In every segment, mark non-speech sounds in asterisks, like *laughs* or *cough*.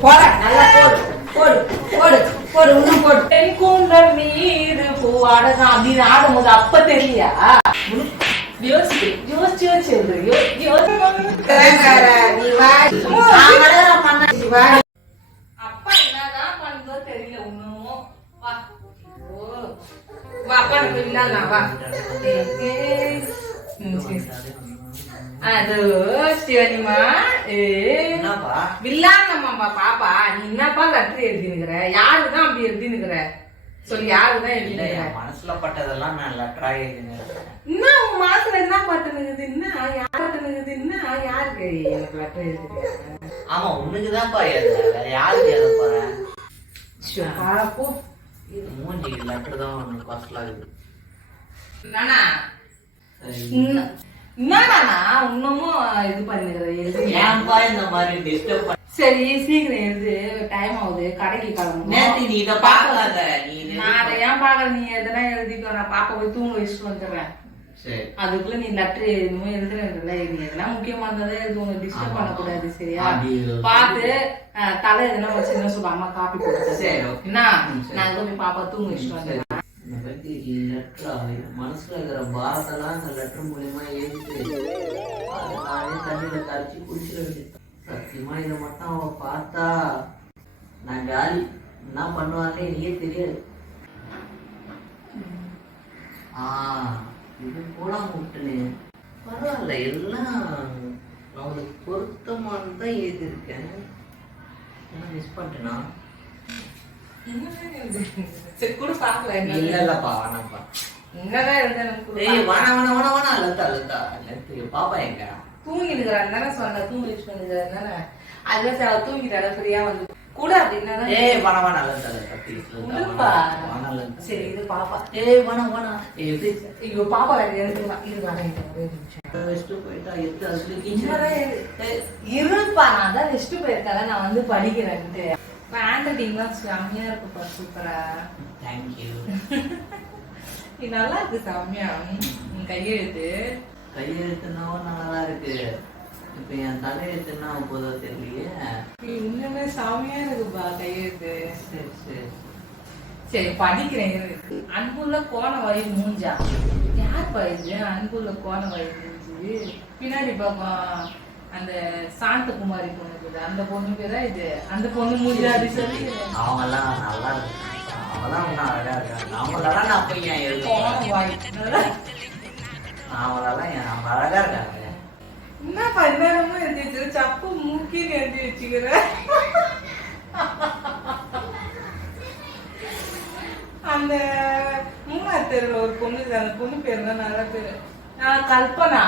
போட நல்லா போடு போடு போடு போடு இன்னும் போடு தென் கூந்தல் மீது பூவாடகம் அப்படின்னு ஆடும்போது அப்ப தெரியலையா யோசிச்சு யோசிச்சு யோசிச்சு பண்ண வா அப்பா என்னதான் பண்ணுதோ தெரியல ஒண்ணும் வா ஓ வா அப்பா வா அது சிவனிமா ஏ என்னப்பா? வில்லாங்கம்மா பாப்பா நீ என்னப்பா லெட்டர் எழுதினுக்கிற? யாருக்கு தான் அப்படி எழுதினுக்கிற? சொல்லி யாருக்கு தான் இல்ல எழுதினுக்கிற? என் மனசுல பட்டதெல்லாம் நான் லெட்டரா எழுதினேன் என்ன உன் மனசுல என்ன பட்டுனுக்குது? என்ன யார் பட்டுனுக்குது? என்ன யாருக்கு? எனக்கு லெட்டர் எழுதிருக்காங்க ஆமா உனக்குதான்ப்பா எழுத வேற யாருக்கு எழுத போறேன் மூஞ்சி லெட்டர் தான் காஸ்ட்லா இருக்கு நானா? என்னடாண்ணா இன்னமும் இது பண்ணிக்கிற எழுது. ஏன்பா இந்த மாதிரி டிஸ்டர்ப் சரி சீக்கிரம் எழுது. டைம் ஆகுது. கடைக்கு கிளம்பணும் நீ இத பார்க்காத இத- நான் அதை ஏன் பாக்கல நீ எதனா எழுதிக்கோ நான் பாப்பா போய் தூங்க வச்சுட்டு வந்துடுறேன். அதுக்குள்ள நீ லெட்டர் எழுதணும் எழுதுறேன்ல நீ எதனா முக்கியமானதை? எழுது உங்க டிஸ்டர்ப். பண்ணக்கூடாது சரியா? பார்த்து தலை எதனா வச்சு என்ன சொல்ல. அம்மா காப்பி okay. என்ன. நான் போய் பாப்பா தூங்க வச்சுட்டு வந்துடுறேன். இந்த பத்தி லெட்டரா மனசுல இருக்கிற பாரத்தெல்லாம் அந்த லெட்டர் மூலியமா எழுதிட்டு அதை நானே தண்ணியில கரைச்சி குடிச்சிட வேண்டியது. சத்தியமா இதை மட்டும் அவ பார்த்தா நான் ஜாலி. என்ன பண்ணுவான்னு எனக்கே தெரியாது. ஆ இது போலாம் விட்டுனே பரவாயில்ல எல்லாம் அவளுக்கு பொருத்தமானது தான் எழுதியிருக்கேன். என்ன மிஸ் பண்ணிட்டேனா? சரி கூட பாக்கல இல்ல இல்லப்பா வேணாம்ப்பா. கொடு. ஏய் வேணா வேணா வேணா வேணா அழுத்தா அழுத்தா. அழுத்து பாப்பா எங்க? தூங்கி நிக்கிறான் தானே சொன்ன தூங்கி வச்சுட்டு வந்துக்கிறான் தானே சரி, ஃப்ரீயா வந்து. கூட அப்படின்னா ஏய் வேணா வேணா அழுத்தா அழுத்தா ப்ளீஸ். வேணா சரி இது பாப்பா. ஏய் வேணா வேணா ப்ளீஸ் ஐயோ பாப்பா வேற போயிட்டா எத்து அதுல இங்கதான் இரு. ஏய், இருப்பா நான் தான் ரெஸ்ட் போயிருக்கேன் நான் வந்து படிக்கிறேன்ட்டு. ரைட்டிங்லாம் செம்மையா இருக்குப்பா சூப்பரா தேங்க் யூ இது நல்லா இருக்கு செம்மையா கையெழுத்து கையெழுத்துனாவும் நல்லா இருக்கு இப்ப என் தலையெழுத்து என்ன ஆக போதோ தெரியலையே இன்னுமே செம்மையா இருக்குப்பா கையெழுத்து சரி சரி சரி படிக்கிறேன். அன்புள்ள கோண வழி மூஞ்சா யார்ப்பா இது அன்புள்ள கோண வழி மூஞ்சி பின்னாடி பாப்போம் அந்த சாந்தகுமாரி பொண்ணு இருக்குது அந்த பொண்ணு பேரா இது? அந்த பொண்ணு மூஞ்சா அப்படி சொல்லி அவங்கெல்லாம் நல்லா இருக்கு அவங்கெல்லாம் ஒன்றும் அழகா இருக்காங்க. அவங்களெல்லாம் நான் போய் ஏன் எழுதுவேன் அவங்களெல்லாம் அவங்க அழகா இருக்காங்க? என்ன பன்னெரமும் எழுதி சப்பு மூக்கின்னு எழுதி வச்சுக்கிற. அந்த மூணாவது தெருவில் ஒரு பொண்ணு. அந்த பொண்ணு பேர் தான் நல்ல பேரு. நான் கல்பனா.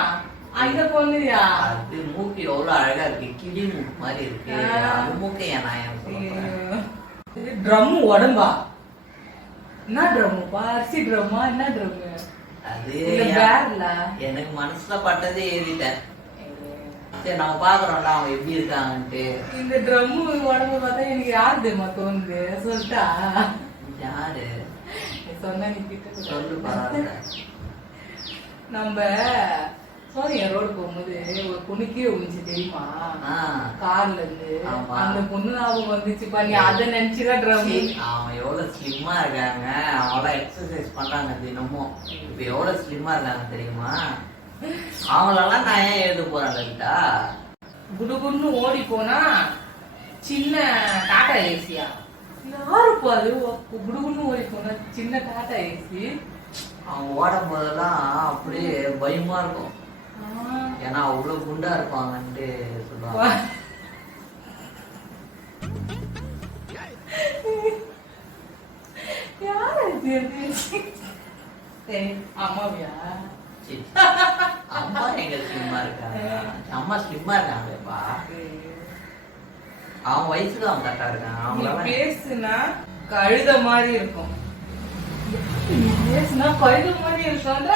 அந்த பொண்ணுயா அது மூக்கு எவ்வளவு அழகா இருக்கு கிளி மூக்கு மாதிரி இருக்கு. அது மூக்கை நான்? ட்ரம் உடம்பா என்ன ட்ரம்முப்பா அரிசி ட்ரம்மா என்ன ட்ரம் அது எனக்கு மனசுல பட்டதே எழுதிட்டேன் சரி நம்ம பாக்குறோம்ல அவங்க எப்படி இருக்காங்கன்ட்டு இந்த ட்ரம் உடம்பு பார்த்தா எனக்கு யார் தெரியுமா தோணுது சொல்லிட்டா யாரு சொன்னா நீ கிட்ட சொல்லு பரவாயில்ல நம்ம சோனியா ரோடு போகும்போது ஒரு பொண்ணு கீழே விழுந்துச்சு தெரியுமா. கார்ல இருந்து. அந்த பொண்ணு ஞாபகம் வந்துச்சுப்பா நீ அதை நினைச்சுதான் சரி, அவங்க எவ்வளவு ஸ்லிம்மா இருக்காங்க. அவங்களாம் எக்ஸசைஸ் பண்றாங்க தினமும். இப்ப எவ்வளவு ஸ்லிம்மா இருக்காங்க தெரியுமா? அவங்களெல்லாம் நான் ஏன் எழுத போறேன் லலிதா? குடுகுடுன்னு ஓடி போனா சின்ன டாடா ஏசியா யாருப்பா அது? குடுகுடுன்னு ஓடி போனா சின்ன டாடா ஏசி அவங்க ஓடும் போதெல்லாம் அப்படியே பயமா இருக்கும். ஏன்னா அவ்வளவு குண்டா இருப்பாங்கன்ட்டு சொல்லுவாங்க. அம்மாவியா. அம்மா எங்க ஸ்லிம்மா இருக்காங்க அம்மா ஸ்லிம்மா இருக்காங்களேப்பா அவங்க வயசுக்கு அவங்க கரெக்டா இருக்காங்க நீ அவங்களால பேசுனா கழுத மாதிரி இருக்கும். பேசுனா கழுத மாதிரி இருக்கும்ன்ற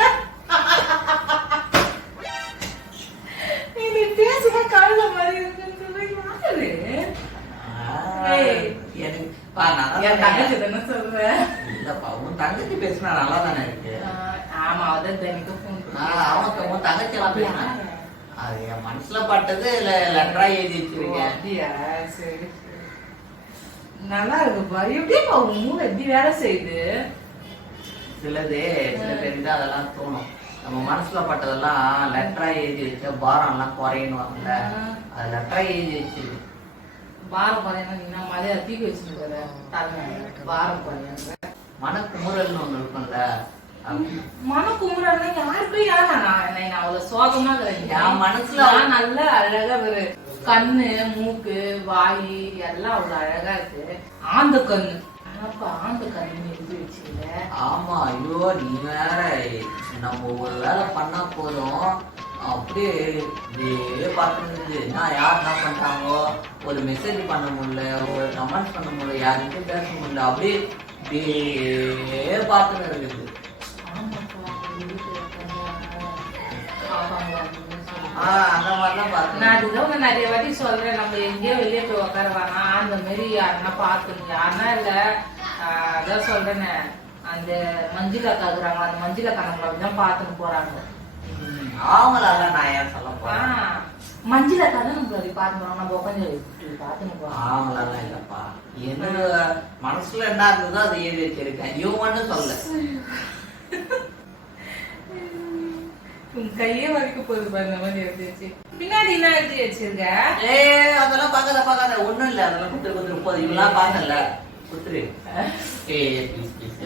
தங்கச்சி பேசினா நல்லா தானே இருக்கு. ஆமா அதான் உன் தங்கச்சி எல்லாம் பேசினா? அது என் மனசுல பட்டது லெட்டரா எழுதி ஓ, வச்சிருக்கேன் அப்படியா? சரி. நல்லா இருக்குப்பா. எப்படிப்பா உங்க மூளை எப்படி வேலை செய்யுது? சிலது சில பேருக்கு அதெல்லாம் தோணும். நம்ம மனசுல பட்டதெல்லாம் லெட்டரா எழுதி வச்சா பாரம் எல்லாம் குறையணும்ல அது லெட்டரா எழுதி வச்சிருக்கு பாரம் குறையணும் நீங்க மலையா தூக்கி வச்சுருக்கிற தலைமையில பாரம் குறையணும் மனக்குமுறல்னு ஒண்ணு இருக்கும்ல? மனக்குமுறல்னா யாருக்கும் யாரா நான் நான் அவ்வளவு சோகமா என் மனசுல நல்ல அழகா ஒரு கண்ணு மூக்கு வாய் எல்லாம் அவ்வளவு அழகா இருக்கு. ஆந்த கண்ணு. ஆமா ஐயோ நீ வேற நம்ம ஒரு வேலை பண்ணா போதும். அப்படியே இப்படியே பார்த்துருந்து நான் யார் என்ன பண்ணிட்டாங்களோ ஒரு மெசேஜ் பண்ண முடியல ஒரு கமெண்ட் பண்ண முடியல யாருக்கும் பேச முடியல. அப்படியே இப்படியே பார்த்துன்னு இருக்குது நான் உங்க நிறைய வாட்டி சொல்றேன் நம்ம எங்கேயோ வெளியே போய் உட்கார வேணாம் அந்த மாதிரி யாருன்னா பார்க்கணும். யாருன்னா இல்ல அதான் சொல்றேனே அந்த மஞ்சுளா காக்குறாங்க அந்த மஞ்சுளா கணக்குல அப்படிதான் பார்த்துன்னு போறாங்க. அவங்களால நான் ஏன் சொல்ல போறேன்? மஞ்சுளா கதை போறோம். நம்ம உட்காந்து இப்படி பார்த்துன்னு போறோம். அவங்களால இல்லப்பா. என்னோட மனசுல என்ன இருந்ததோ அதை எழுதி வச்சிருக்கேன்? இவங்கன்னு சொல்ல *laughs* கையே வரைக்கும் போகுது பாரு இந்த மாதிரி எடுத்து வச்சு பின்னாடி என்ன எடுத்து வச்சிருக்க? ஏய் அதெல்லாம் பார்க்காத பார்க்காத. ஒண்ணும் இல்ல அதெல்லாம் குத்துரு. குத்துரு போதும் இவெல்லாம் ஏய் ப்ளீஸ் ப்ளீஸ்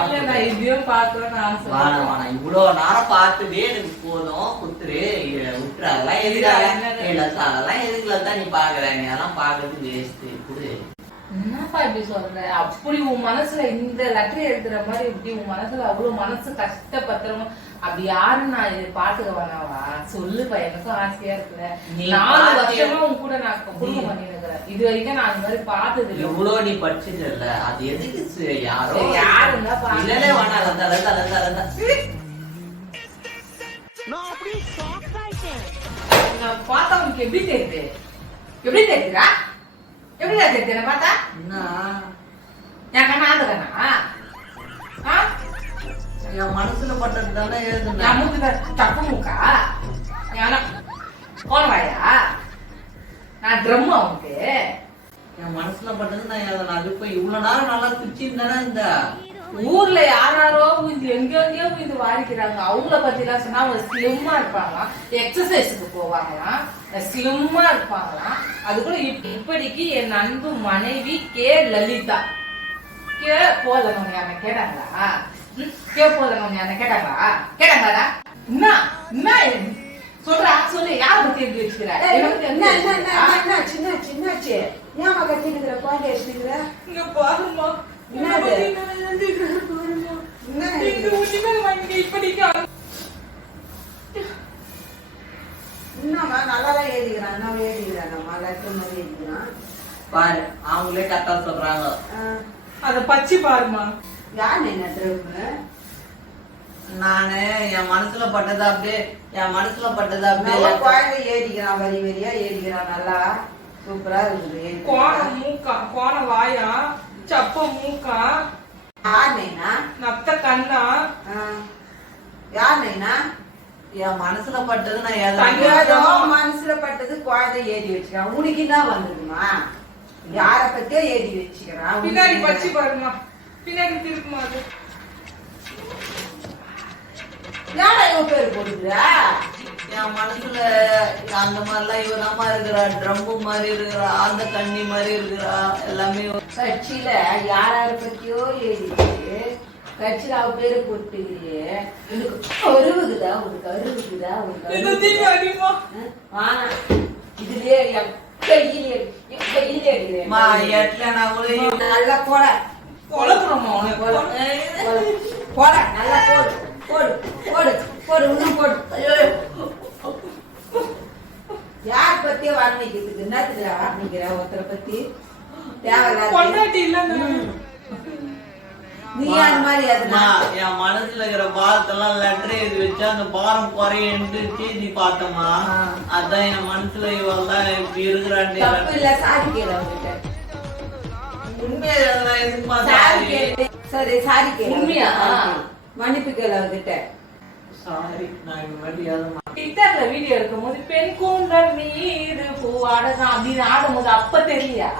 இல்ல நான் இதையும் பார்த்தோன்னு ஆசை வாணா வாணா இவ்வளவு நேரம் பார்த்துட்டே எனக்கு போதும் குத்துரு. இத விட்டுரு அதெல்லாம் எதுக்குல தான் நீ பாக்குற நீ அதெல்லாம் பாக்குறது வேஸ்ட் குடு. என்னப்பா இப்படி சொல்ற அப்படி உன் மனசுல இந்த லெட்டர் எழுதுற மாதிரி இப்படி உன் மனசுல அவ்வளவு மனசு கஷ்டப்பத்திரமா அப்படி யாரும் நான் இது பாத்துக்க வேணாவா சொல்லுப்பா எனக்கும் ஆசையா இருக்குல்ல. நாலு? வருஷமா உன் கூட நான் குடும்பம் பண்ணி இருக்கிறேன் இது வரைக்கும் நான் அந்த மாதிரி பார்த்தது இல்லை. இவ்வளவு நீ படிச்சதுல அது எதுக்கு யாரோ யாருன்னா பாருங்க. இல்லலே வேணா லந்தா லந்தா லந்தா லந்தா நான் பார்த்தா உனக்கு எப்படி தெரியுது? எப்படி தெரியுதுடா எப்படி தெரியுது? என்ன பார்த்தா? என் கண்ணா என் மனசுல பட்டது தானே நான் எழுதுனேன் மூக்கு தப்பு மூக்கா? போனவாயா நான் ட்ரம் அவனுக்கு என் மனசுல பட்டது நான் எழுதுனேன் அது இப்ப நேரம் நல்லா பிச்சின்னு தானே இந்த? ஊர்ல யாராரோ உயிந்து எங்க எங்கேயோ உயிந்து வாரிக்கிறாங்க அவங்கள பத்தி எல்லாம் சொன்னா அவங்க ஸ்லிம்மா இருப்பாங்களாம் எக்ஸசைஸுக்கு போவாங்களாம் ஸ்லிம்மா இருப்பாங்களாம் அது கூட இப்- இப்படிக்கு என் அன்பு மனைவி கே. லலிதா. கே. போதனவங்க என்ன கேட்டாங்களா? கே. போதனவங்க என்ன கேட்டாங்களா? கேட்டாங்களா என்ன என்ன இது? சொல்றா சொல்லு. யார பத்தி எழுதி வச்சுக்கிற? என்ன என்ன என்ன என்ன வச்சுக்கிற? என்ன சின்ன சின்னாச்சு ஏன் மக தீனுக்கிற குழந்தை வச்சுக்கிற இங்க பாருமா பாரு அவங்களே கரெக்டா சொல்றாங்க. அத பச்சி பாருமா யார் என்ன நானு என் மனசுல பட்டது அப்படியே என் மனசுல பட்டது அப்படியே. குழந்தை ஏறிக்கிறான் வரி வரியா ஏறிக்கிறான் நல்லா. சூப்பரா இருக்குது கோண ஏறிக்கிறான். மூக்கா கோண வாயா. சப்ப மூக்கா? யார் நைனா நத்த கண்ணா? ஆ, யார் நைனா என் மனசுல பட்டது நான். ஏதோ மனசுல பட்டது குழந்தை ஏறி வச்சுக்கிறான் உனக்கு என்ன வந்ததுமா யார பத்தியோ ஏறி வச்சுக்கிறான் பின்னாடி பச்சி பாருமா பின்னாடி திருப்புமா அது. யாரா இவன் பேர் போட்டுக்கிறா? என் மனசுல அந்த மாதிரிலாம் இவன் அம்மா இருக்கிறா ட்ரம்பு மாதிரி இருக்கிறா அந்த கண்ணி மாதிரி இருக்கிறா எல்லாமே கட்சியில யார் யார பத்தியோ எழுதிட்டு கட்சியில அவ பேரு போட்டுக்கிறியே உனக்கு அருவுக்குதா உனக்கு அருவுக்குதா உனக்கு வானா இதுலயே என் கையிலே என் கையிலே இருக்கிறேன். மா கூட இது- நல்லா போட. கொலப்புறமா உனக்கு? போட. நல்லா போடு. போடு போடு போடு இன்னும் போடு. ஐயோ. யார் பத்தியே வர்ணிக்கிறதுக்கு என்னத்துக்கு வர்ணிக்கிற ஒருத்தரை பத்தி தேவையில்லாத பொண்டாட்டி இல்லங்க. நீ அந்த மாதிரி என் மனசுல இருக்கிற பாரத்தெல்லாம் லெட்டர் எழுதி வச்சு அந்த பாரம் குறையன்ட்டு செய்தி பார்த்தோமா. அதான் என் மனசுல இவள் தான் இப்படி இருக்கிறாண்டி. தப்பு இல்ல சாரி உண்மையா எதுக்குமா சாரி சாரி? கேளு சரி சாரி கேளு உண்மையா? சாரி கேளு. மன்னிப்பு கேளு அவங்கிட்ட சாரி நான் இந்த மாதிரி மாட்டேன் டிக்டாக்ல வீடியோ எடுக்கும்போது பெண் கூந்தல் மீது பூவாடதான் அப்படின்னு ஆடும்போது அப்ப தெரியலையா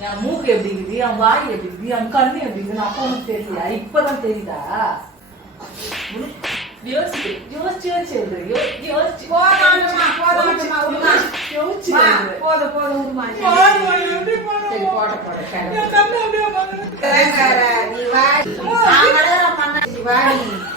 என் மூக்கு எப்படி இருக்குது? என் வாய் எப்படி இருக்குது? என் கண்ணு எப்படி இருக்குன்னு அப்ப உனக்கு தெரியலையா இப்பதான் தெரியுதா? யோசிச்சு யோசிச்சு யோசிச்சு யோசிச்சு. யோசிச்சு. போதும் போதும். சரி போட போட Right.